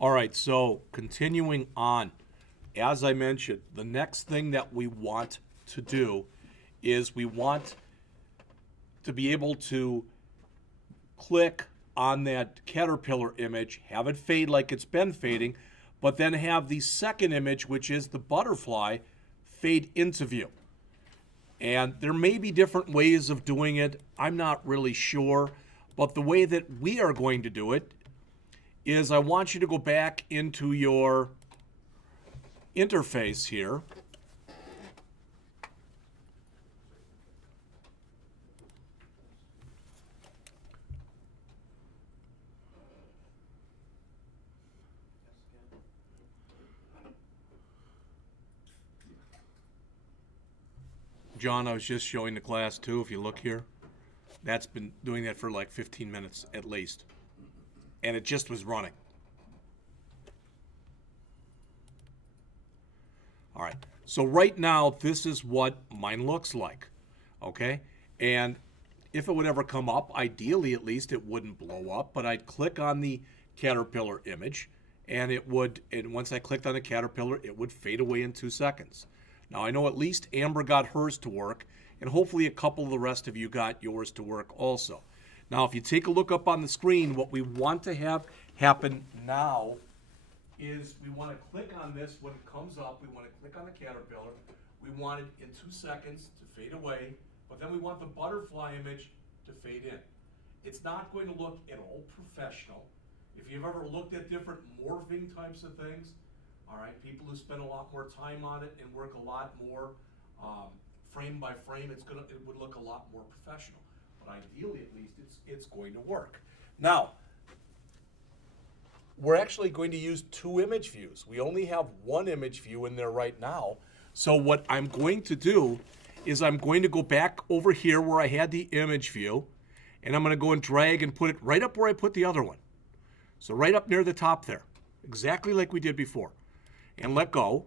All right, so continuing on, as I mentioned, the next thing that we want to do is we want to be able to click on that caterpillar image, have it fade like it's been fading, but then have the second image, which is the butterfly, fade into view. And there may be different ways of doing it. I'm not really sure. But the way that we are going to do it is I want you to go back into your interface here. John, I was just showing the class too, if you look here. That's been doing that for like 15 minutes at least. And it just was running. All right, so right now, this is what mine looks like, okay? And if it would ever come up, ideally at least, it wouldn't blow up, but I'd click on the caterpillar image, and it would, and once I clicked on the caterpillar, it would fade away in 2 seconds. Now, I know at least Amber got hers to work, and hopefully a couple of the rest of you got yours to work also. Now, if you take a look up on the screen, what we want to have happen now is we want to click on this when it comes up. We want to click on the caterpillar. We want it in 2 seconds to fade away, but then we want the butterfly image to fade in. It's not going to look at all professional. If you've ever looked at different morphing types of things, all right, people who spend a lot more time on it and work a lot more frame by frame, it would look a lot more professional. But ideally, at least, it's going to work. Now, we're actually going to use 2 image views. We only have 1 image view in there right now. So what I'm going to do is I'm going to go back over here where I had the image view, and I'm going to go and drag and put it right up where I put the other one. So right up near the top there, exactly like we did before. And let go,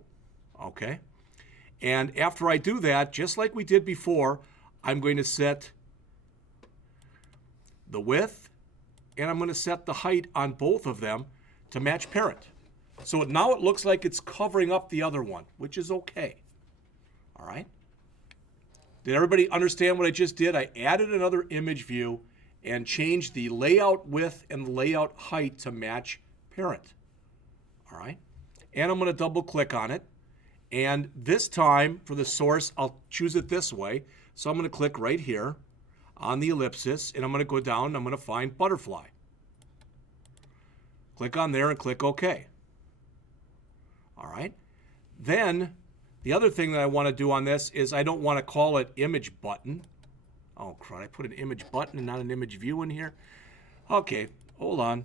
okay? And after I do that, just like we did before, I'm going to set the width, and I'm going to set the height on both of them to match parent. So now it looks like it's covering up the other one, which is okay. All right? Did everybody understand what I just did? I added another image view and changed the layout width and the layout height to match parent. All right? And I'm going to double click on it. And this time for the source, I'll choose it this way. So I'm going to click right here on the ellipsis, and I'm going to go down and I'm going to find butterfly. Click on there and click OK. All right. Then the other thing that I want to do on this is I don't want to call it image button. Oh, crud. I put an image button and not an image view in here. Okay, hold on.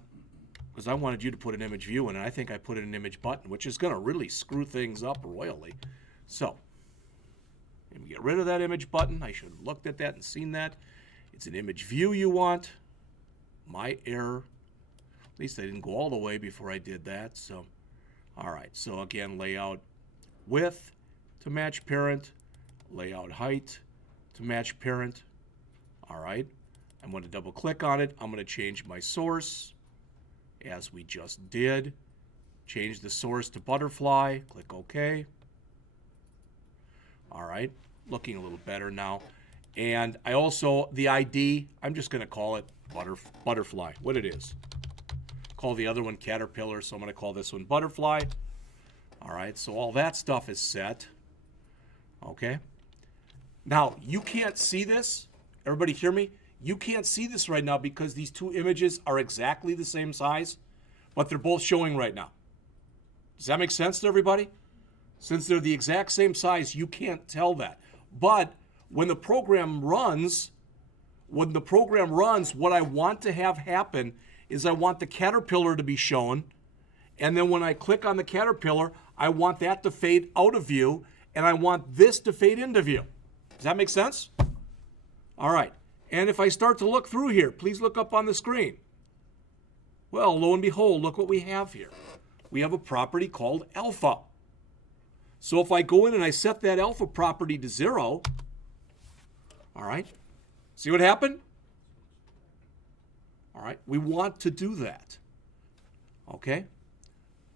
Because I wanted you to put an image view in, and I think I put in an image button, which is going to really screw things up royally. So, let me get rid of that image button. I should have looked at that and seen that. It's an image view you want. My error. At least I didn't go all the way before I did that. So, all right. So, again, layout width to match parent. Layout height to match parent. All right. I'm going to double click on it. I'm going to change my source, as we just did. Change the source to butterfly. Click OK. All right, looking a little better now. And I also, the ID, I'm just going to call it butterfly, what it is. Call the other one caterpillar, so I'm going to call this one butterfly. All right, so all that stuff is set. Okay. Now, you can't see this. Everybody hear me? You can't see this right now because these 2 images are exactly the same size, but they're both showing right now. Does that make sense to everybody? Since they're the exact same size, you can't tell that. But when the program runs, what I want to have happen is I want the caterpillar to be shown, and then when I click on the caterpillar, I want that to fade out of view, and I want this to fade into view. Does that make sense? All right. And if I start to look through here, please look up on the screen. Well, lo and behold, look what we have here. We have a property called alpha. So if I go in and I set that alpha property to 0, all right, see what happened? All right, we want to do that. Okay,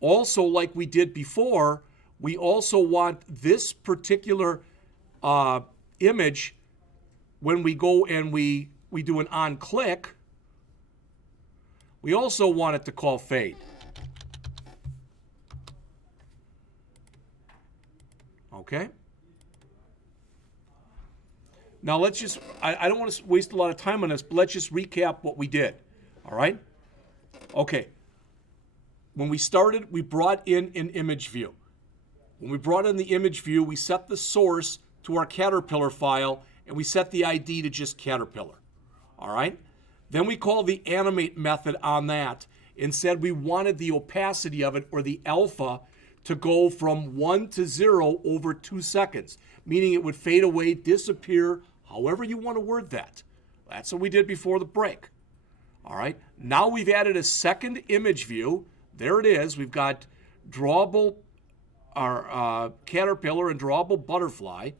Also, like we did before, we also want this particular image, when we go and we do an on click, we also want it to call fade. Okay? Now let's just, I don't want to waste a lot of time on this, but let's just recap what we did. All right? Okay. When we started, we brought in an image view. When we brought in the image view, we set the source to our Caterpillar file, and we set the ID to just Caterpillar. All right? Then we called the animate method on that and said we wanted the opacity of it, or the alpha, to go from 1 to 0 over 2 seconds, meaning it would fade away, disappear, however you want to word that. That's what we did before the break. All right? Now we've added a second image view. There it is. We've got drawable caterpillar and drawable butterfly.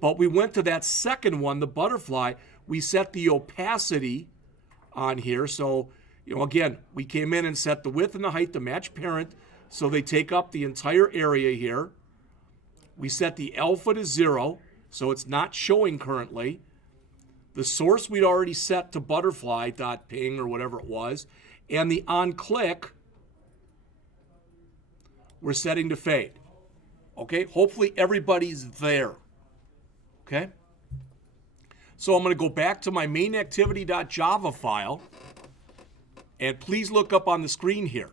But we went to that second one, the butterfly. We set the opacity on here. So, again, we came in and set the width and the height to match parent, so they take up the entire area here. We set the alpha to 0, so it's not showing currently. The source we'd already set to butterfly.ping or whatever it was. And the on click, we're setting to fade. Okay, hopefully everybody's there. Okay? So I'm going to go back to my main activity.java file. And please look up on the screen here.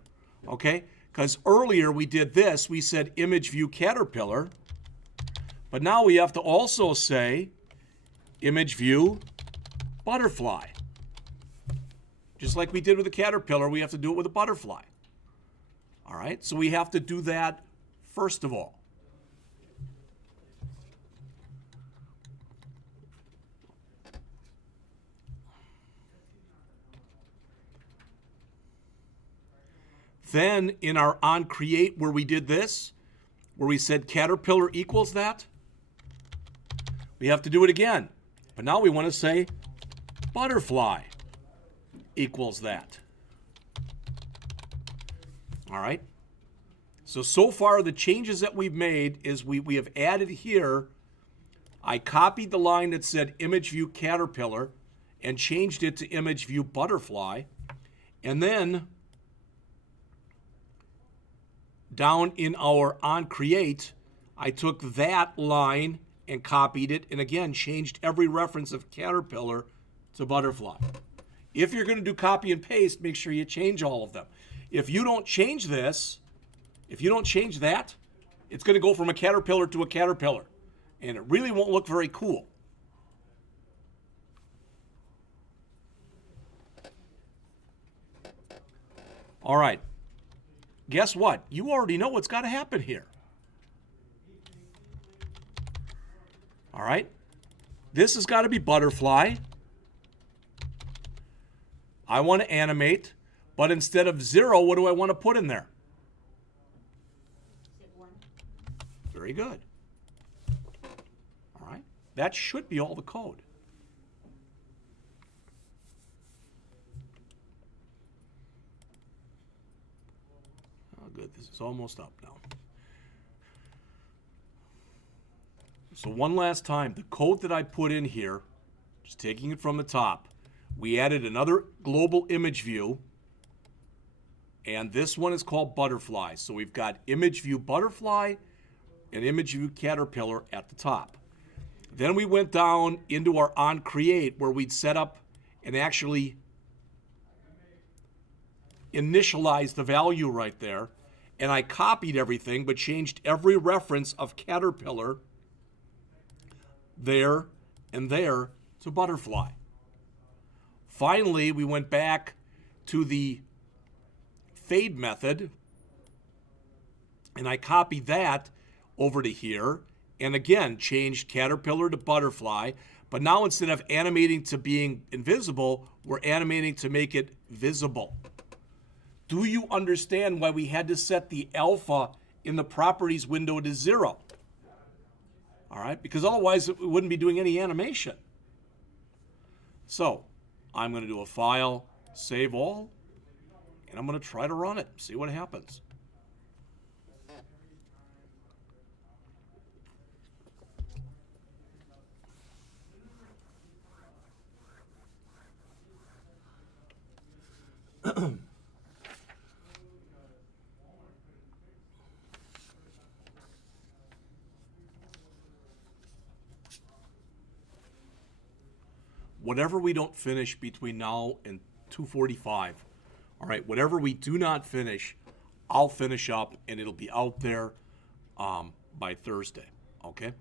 Okay? Because earlier we did this. We said image view caterpillar. But now we have to also say image view butterfly. Just like we did with the caterpillar, we have to do it with a butterfly. All right? So we have to do that first of all. Then in our onCreate, where we did this, where we said caterpillar equals that, we have to do it again. But now we want to say butterfly equals that. All right? So far the changes that we've made is we have added here, I copied the line that said image view caterpillar and changed it to image view butterfly. And then down in our onCreate, I took that line and copied it, and again, changed every reference of caterpillar to butterfly. If you're going to do copy and paste, make sure you change all of them. If you don't change this, if you don't change that, it's going to go from a caterpillar to a caterpillar, and it really won't look very cool. All right. Guess what? You already know what's got to happen here. All right? This has got to be butterfly. I want to animate, but instead of 0, what do I want to put in there? 1. Very good. All right? That should be all the code. Good. This is almost up now. So one last time, the code that I put in here, just taking it from the top, we added another global image view, and this one is called butterfly. So we've got image view butterfly and image view caterpillar at the top. Then we went down into our onCreate, where we'd set up and actually initialize the value right there. And I copied everything, but changed every reference of caterpillar there and there to butterfly. Finally, we went back to the fade method, and I copied that over to here, and again, changed caterpillar to butterfly. But now instead of animating to being invisible, we're animating to make it visible. Do you understand why we had to set the alpha in the properties window to 0? All right, because otherwise we wouldn't be doing any animation. So I'm going to do a file, save all, and I'm going to try to run it, see what happens. whatever we don't finish between now and 2:45, all right, whatever we do not finish, I'll finish up, and it'll be out there by Thursday, okay?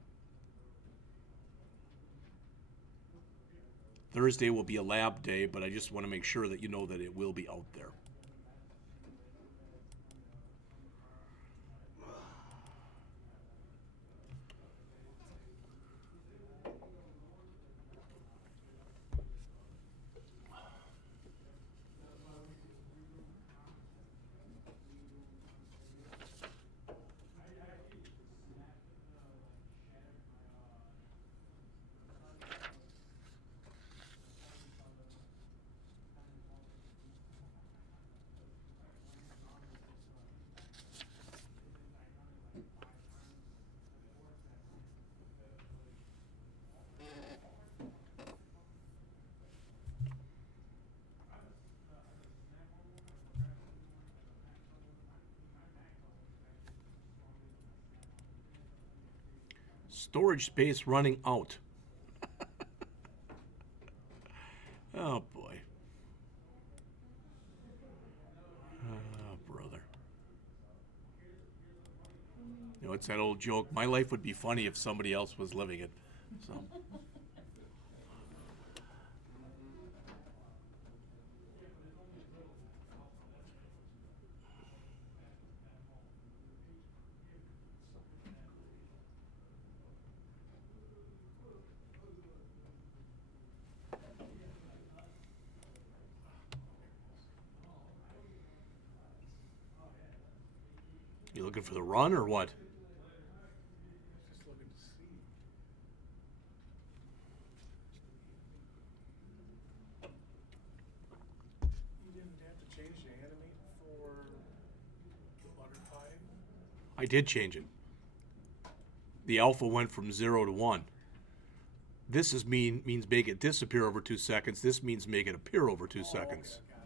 Thursday will be a lab day, but I just want to make sure that you know that it will be out there. Storage space running out. Oh, boy. Oh, brother. You know, it's that old joke. My life would be funny if somebody else was living it. So. You looking for the run or what? Just looking to see. You didn't have to change the animate for the butterfly? I did change it. The alpha went from 0 to 1. This is means make it disappear over 2 seconds. This means make it appear over 2 seconds. Okay. Got it.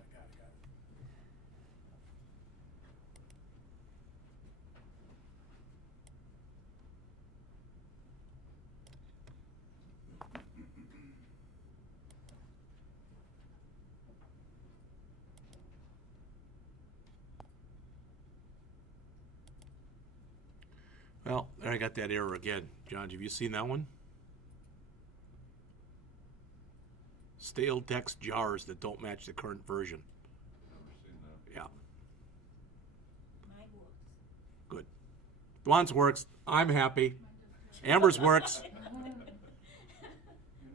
Well, there I got that error again. John, have you seen that one? Stale text jars that don't match the current version. Never seen that. Yeah, Mine works. good. Juan's works. I'm happy. Amber's works.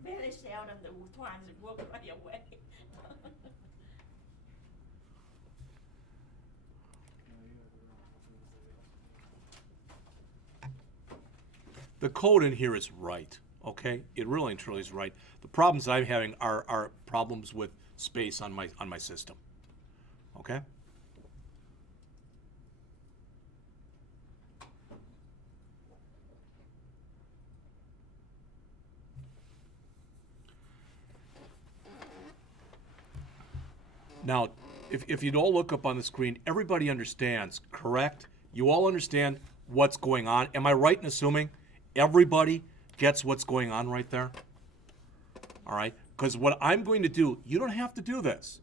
Very seldom the ones that work right away. The code in here is right, okay? It really and truly is right. The problems I'm having are problems with space on my system, okay? Now, if you'd all look up on the screen, everybody understands, correct? You all understand what's going on. Am I right in assuming everybody gets what's going on right there? All right? Because what I'm going to do, you don't have to do this.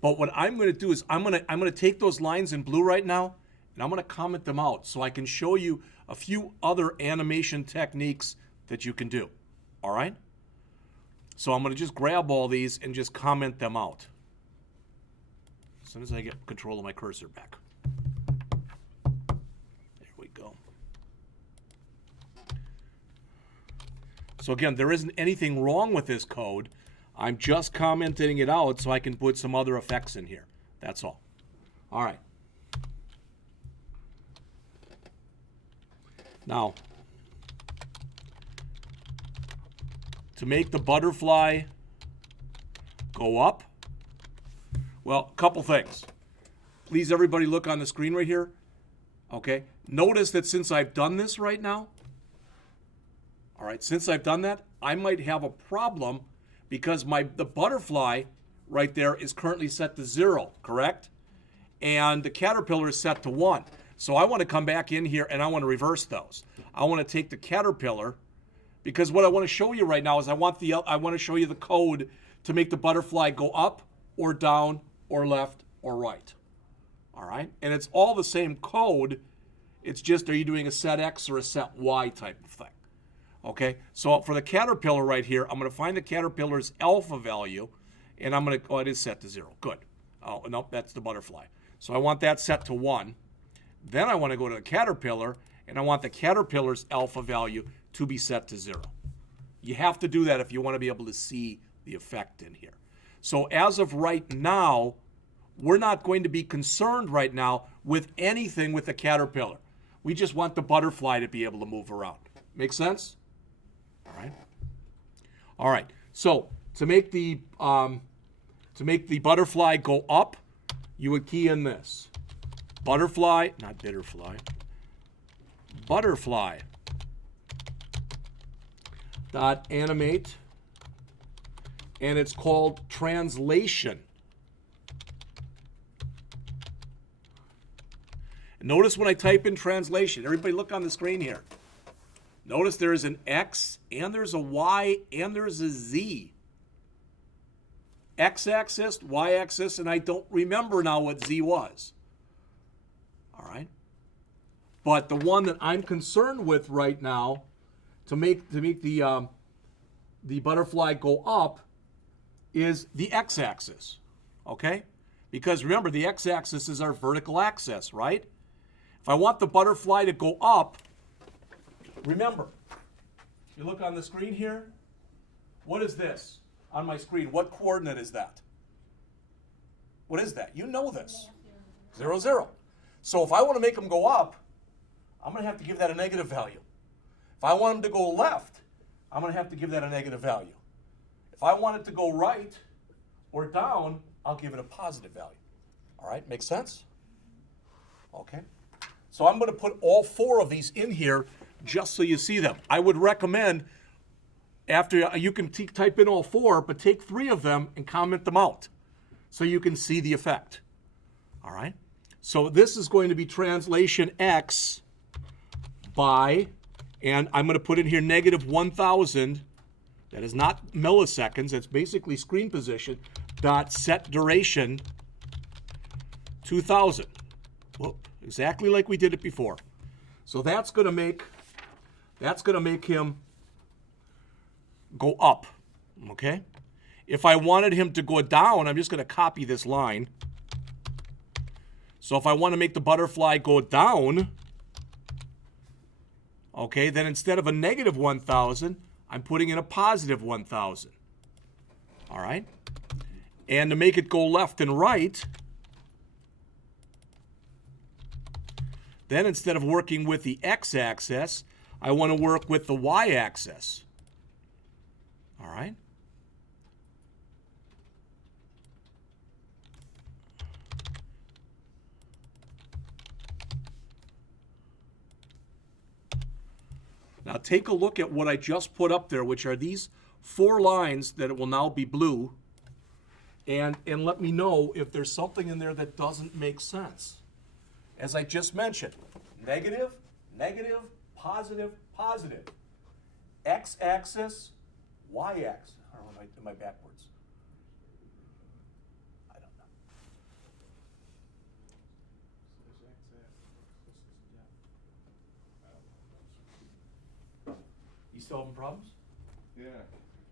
But what I'm going to do is I'm going to take those lines in blue right now, and I'm going to comment them out so I can show you a few other animation techniques that you can do. All right? So I'm going to just grab all these and just comment them out. As soon as I get control of my cursor back. There we go. So again, there isn't anything wrong with this code. I'm just commenting it out so I can put some other effects in here. That's all. All right. Now, to make the butterfly go up, well, a couple things. Please, everybody, look on the screen right here. Okay. Notice that since I've done this right now, all right, since I've done that, I might have a problem because the butterfly right there is currently set to 0, correct? And the caterpillar is set to 1. So I want to come back in here and I want to reverse those. I want to take the caterpillar Because what I want to show you right now is I want to show you the code to make the butterfly go up or down or left or right. All right? And it's all the same code. It's just, are you doing a set X or a set Y type of thing? Okay? So for the caterpillar right here, I'm going to find the caterpillar's alpha value, and I'm going to, oh, it is set to 0. Good. Oh, no, that's the butterfly. So I want that set to 1. Then I want to go to the caterpillar, and I want the caterpillar's alpha value to be set to 0. You have to do that if you want to be able to see the effect in here. So as of right now, we're not going to be concerned right now with anything with the caterpillar. We just want the butterfly to be able to move around. Make sense? All right. All right. So to make the butterfly go up, you would key in this. Butterfly, not bitterfly. Butterfly dot animate, and it's called translation. Notice when I type in translation, everybody look on the screen here. Notice there's an X and there's a Y and there's a Z. X-axis, Y-axis, and I don't remember now what Z was. All right? But the one that I'm concerned with right now to make the butterfly go up is the X-axis, okay? Because remember, the X-axis is our vertical axis, right? If I want the butterfly to go up, remember, you look on the screen here, what is this on my screen? What coordinate is that? What is that? You know this. 0, 0. So if I want to make them go up, I'm going to have to give that a negative value. If I want them to go left, I'm going to have to give that a negative value. If I want it to go right or down, I'll give it a positive value. All right, makes sense? Okay. So I'm going to put all 4 of these in here just so you see them. I would recommend, after you can type in all 4, but take 3 of them and comment them out so you can see the effect. All right? So this is going to be translation X by, and I'm going to put in here negative 1,000. That is not milliseconds. It's basically screen position dot set duration 2,000. Whoop, exactly like we did it before. So that's going to make him go up. Okay? If I wanted him to go down, I'm just going to copy this line. So if I want to make the butterfly go down, okay, then instead of a negative 1,000, I'm putting in a positive 1,000. All right? And to make it go left and right, then instead of working with the x-axis, I want to work with the y-axis. All right? Now take a look at what I just put up there, which are these 4 lines that it will now be blue, and let me know if there's something in there that doesn't make sense. As I just mentioned, negative, negative, positive, positive. X-axis, y-axis. I don't know, am I backwards? I don't know. You still having problems? Yeah,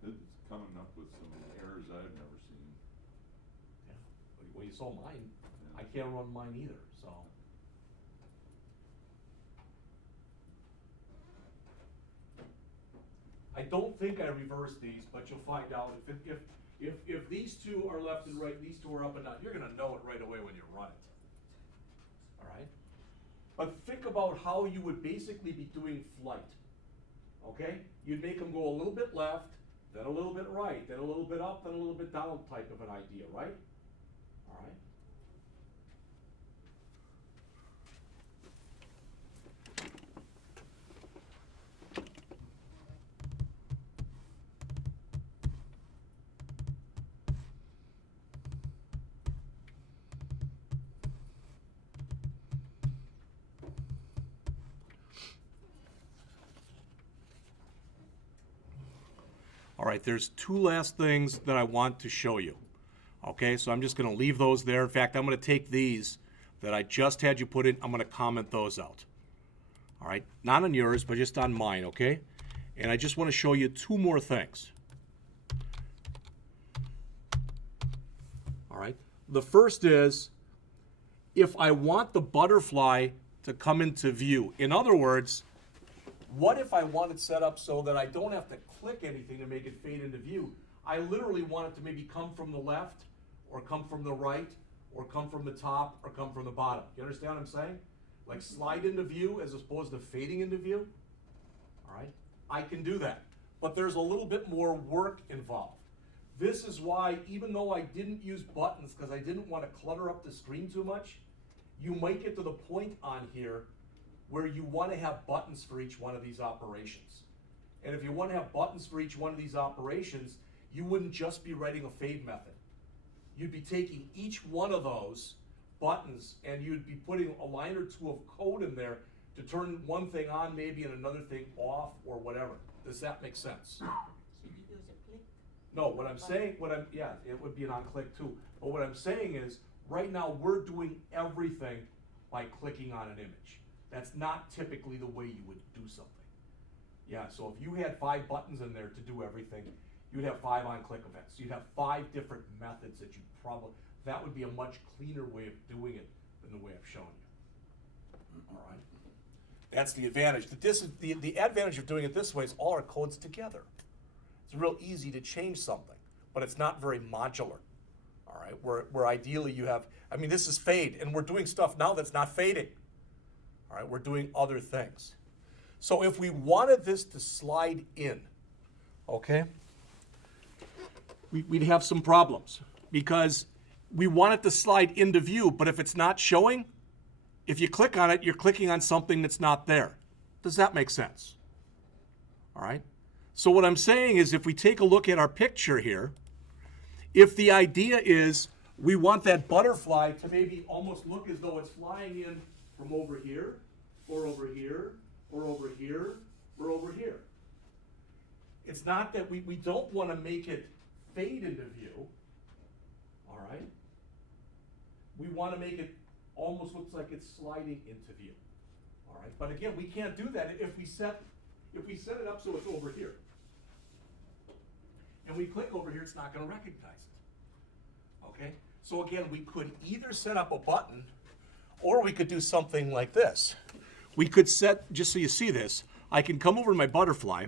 it's coming up with some errors I've never seen. Yeah. Well, you saw mine. Yeah. I can't run mine either, so. I don't think I reversed these, but you'll find out if these 2 are left and right, these 2 are up and down, you're gonna know it right away when you run it. All right? But think about how you would basically be doing flight. Okay? You'd make them go a little bit left, then a little bit right, then a little bit up, then a little bit down type of an idea, right? All right? All right, there's two last things that I want to show you. Okay, so I'm just going to leave those there. In fact, I'm going to take these that I just had you put in, I'm going to comment those out. All right, not on yours, but just on mine, okay? And I just want to show you two more things. All right, the first is if I want the butterfly to come into view. In other words, what if I want it set up so that I don't have to click anything to make it fade into view? I literally want it to maybe come from the left, or come from the right, or come from the top, or come from the bottom. You understand what I'm saying? Like slide into view as opposed to fading into view. All right, I can do that. But there's a little bit more work involved. This is why, even though I didn't use buttons because I didn't want to clutter up the screen too much, you might get to the point on here where you want to have buttons for each one of these operations. And if you want to have buttons for each one of these operations, you wouldn't just be writing a fade method. You'd be taking each one of those buttons and you'd be putting a line or two of code in there to turn one thing on maybe and another thing off or whatever. Does that make sense? So you use a click? No, what I'm saying, yeah, it would be an on-click too. But what I'm saying is, right now we're doing everything by clicking on an image. That's not typically the way you would do something. Yeah, so if you had 5 buttons in there to do everything, you'd have 5 on-click events. You'd have 5 different methods that you probably, that would be a much cleaner way of doing it than the way I've shown you. All right. That's the advantage. The advantage of doing it this way is all our code's together. It's real easy to change something, but it's not very modular. All right, where ideally you have, I mean, this is fade, and we're doing stuff now that's not fading. All right, we're doing other things. So if we wanted this to slide in, okay, we'd have some problems because we want it to slide into view, but if it's not showing, if you click on it, you're clicking on something that's not there. Does that make sense? All right. So what I'm saying is if we take a look at our picture here, if the idea is we want that butterfly to maybe almost look as though it's flying in from over here, or over here, or over here, or over here. It's not that we don't want to make it fade into view, all right? We want to make it almost looks like it's sliding into view, all right? But again, we can't do that if we set it up so it's over here. And we click over here, it's not going to recognize it, okay? So again, we could either set up a button or we could do something like this. We could set, just so you see this, I can come over to my butterfly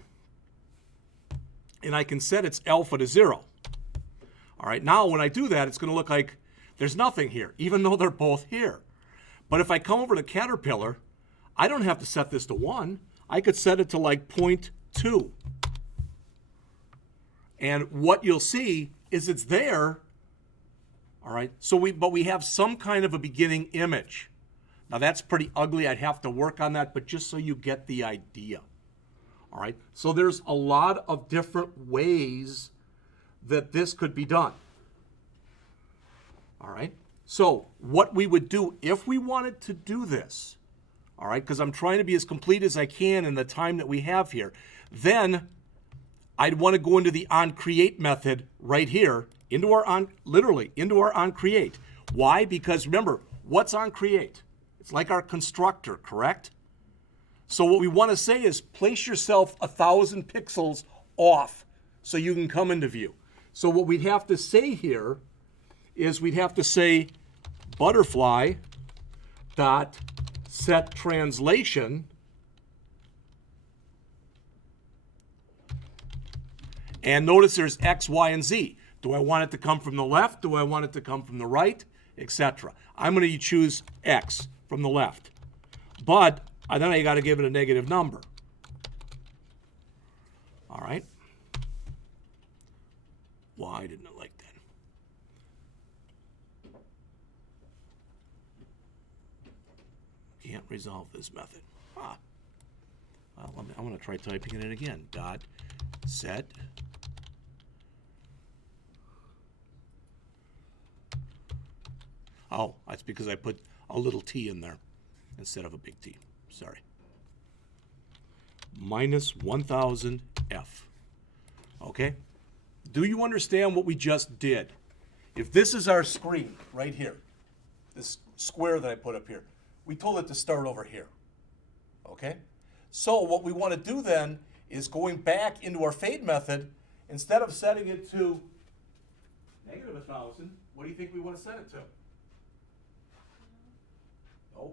and I can set its alpha to 0. All right, now when I do that, it's going to look like there's nothing here, even though they're both here. But if I come over to caterpillar, I don't have to set this to 1. I could set it to like 0.2. And what you'll see is it's there, all right? So but we have some kind of a beginning image. Now that's pretty ugly. I'd have to work on that, but just so you get the idea, all right? So there's a lot of different ways that this could be done, all right? So what we would do if we wanted to do this, all right, because I'm trying to be as complete as I can in the time that we have here, then I'd want to go into the onCreate method right here, literally into our onCreate. Why? Because remember, what's onCreate? It's like our constructor, correct? So what we want to say is place yourself 1,000 pixels off so you can come into view. So what we'd have to say here is we'd have to say butterfly dot set translation and notice there's X, Y, and Z. Do I want it to come from the left? Do I want it to come from the right? Etc. I'm going to choose X from the left. But then I got to give it a negative number. All right. Why didn't it like that? Can't resolve this method. Well, I'm going to try typing it in again. Dot set oh, that's because I put a little t in there instead of a big T. Sorry. Minus 1000 F. Okay? Do you understand what we just did? If this is our screen right here, this square that I put up here, we told it to start over here. Okay? So what we want to do then is going back into our fade method, instead of setting it to negative 1,000, what do you think we want to set it to? No,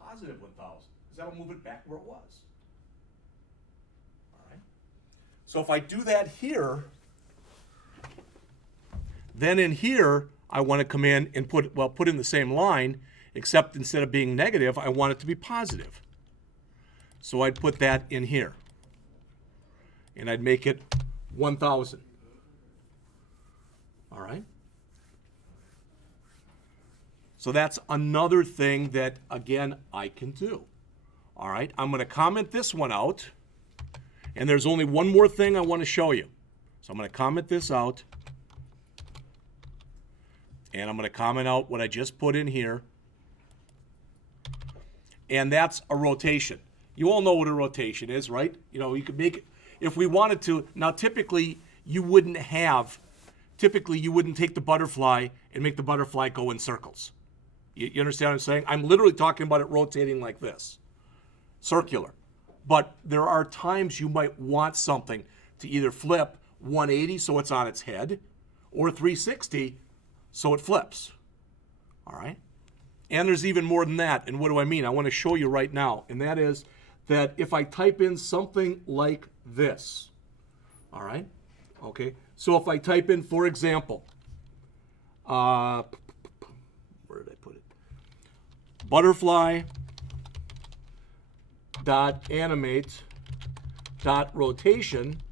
positive 1,000, because that'll move it back where it was. All right. So if I do that here, then in here, I want to come in and put in the same line, except instead of being negative, I want it to be positive. So I'd put that in here. And I'd make it 1,000. All right? So that's another thing that, again, I can do. All right? I'm going to comment this one out. And there's only one more thing I want to show you. So I'm going to comment this out. And I'm going to comment out what I just put in here. And that's a rotation. You all know what a rotation is, right? You know, you could make it, if we wanted to. Now, typically, you wouldn't take the butterfly and make the butterfly go in circles. You understand what I'm saying? I'm literally talking about it rotating like this, circular. But there are times you might want something to either flip 180 so it's on its head, or 360 so it flips. All right? And there's even more than that. And what do I mean? I want to show you right now. And that is that if I type in something like this, all right? Okay. So if I type in, for example, where did I put it? Butterfly dot animate dot rotation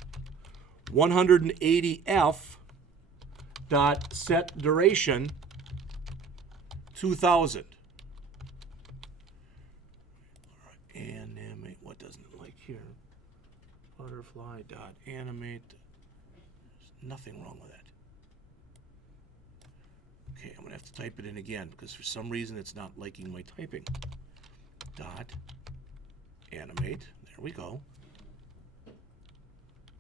180F dot set duration 2,000. Animate, what doesn't it like here? Butterfly dot animate. There's nothing wrong with that. Okay, I'm gonna have to type it in again because for some reason it's not liking my typing. Dot animate. There we go.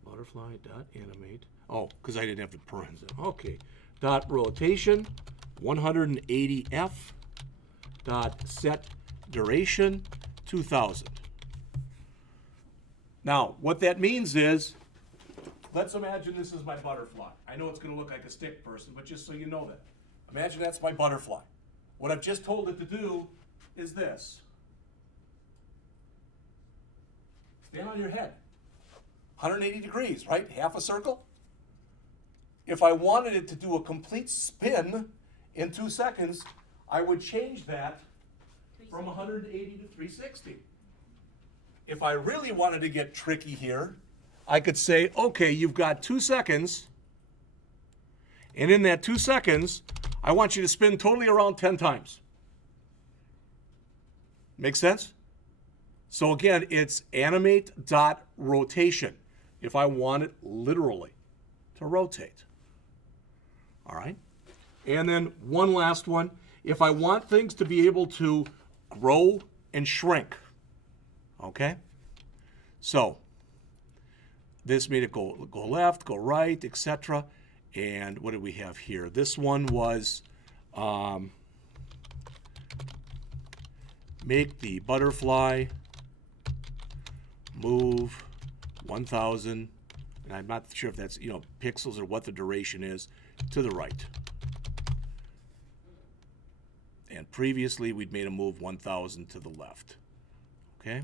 Butterfly dot animate. Oh, because I didn't have the parens in. Okay. Dot rotation 180F dot set duration 2,000. Now, what that means is, let's imagine this is my butterfly. I know it's going to look like a stick person, but just so you know that. Imagine that's my butterfly. What I've just told it to do is this. Stand on your head. 180 degrees, right? Half a circle. If I wanted it to do a complete spin in 2 seconds, I would change that from 180 to 360. If I really wanted to get tricky here, I could say, okay, you've got 2 seconds, and in that 2 seconds, I want you to spin totally around 10 times. Make sense? So again, it's animate.rotation if I want it literally to rotate. All right? And then one last one. If I want things to be able to grow and shrink, okay? So this made it go left, go right, etc. And what do we have here? This one was make the butterfly move 1,000, and I'm not sure if that's, pixels or what the duration is, to the right. And previously, we'd made a move 1,000 to the left. Okay?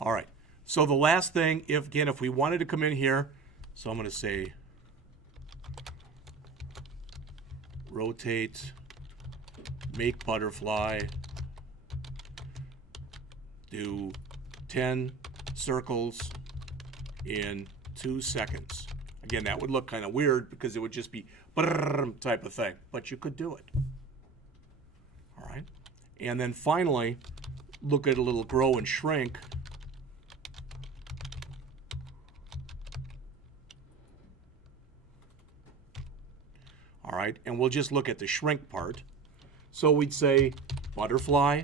All right. So the last thing, if we wanted to come in here, so I'm going to say rotate, make butterfly, do 10 circles in 2 seconds. Again, that would look kind of weird because it would just be type of thing, but you could do it. All right. And then finally, look at a little grow and shrink. All All right, and we'll just look at the shrink part. So we'd say butterfly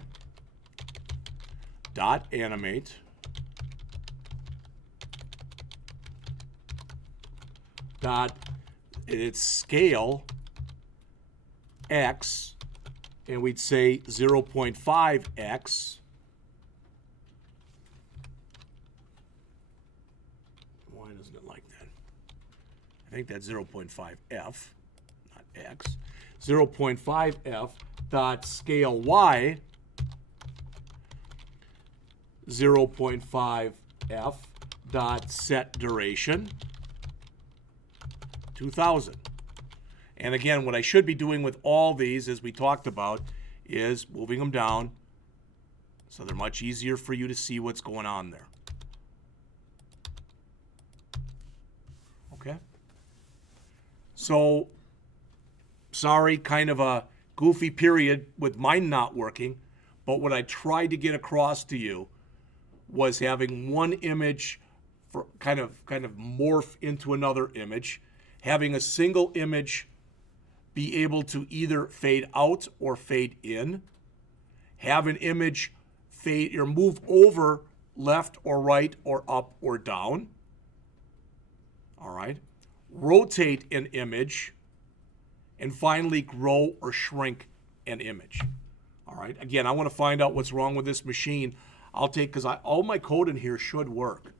dot animate dot its scale x, and we'd say 0.5x. Why doesn't it like that? I think that's 0.5f, not x. 0.5f dot scale y, 0.5f dot set duration, 2000. And again, what I should be doing with all these, as we talked about, is moving them down so they're much easier for you to see what's going on there. Okay? So, sorry, kind of a goofy period with mine not working, but what I tried to get across to you was having one image for kind of morph into another image, having a single image be able to either fade out or fade in, have an image fade or move over left or right or up or down. All right. Rotate an image, and finally grow or shrink an image. All right. Again, I want to find out what's wrong with this machine. I'll take, because all my code in here should work.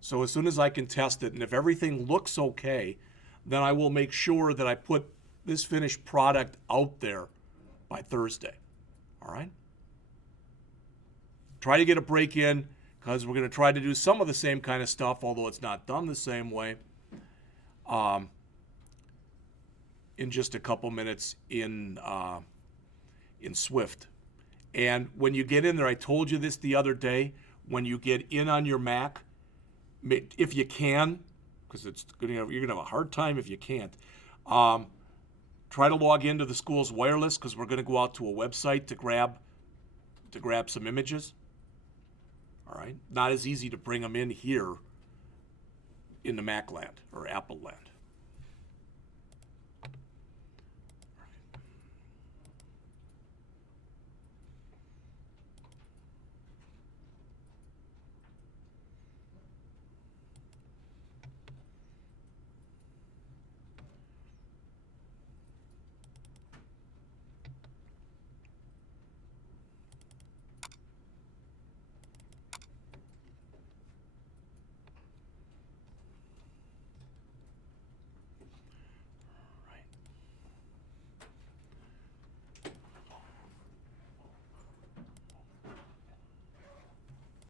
So as soon as I can test it, and if everything looks okay, then I will make sure that I put this finished product out there by Thursday. All right? Try to get a break in, because we're going to try to do some of the same kind of stuff, although it's not done the same way, in just a couple minutes in Swift. And when you get in there, I told you this the other day, when you get in on your Mac, if you can, because you're going to have a hard time if you can't, try to log into the school's wireless, because we're going to go out to a website to grab some images. All right? Not as easy to bring them in here in the Mac land or Apple land.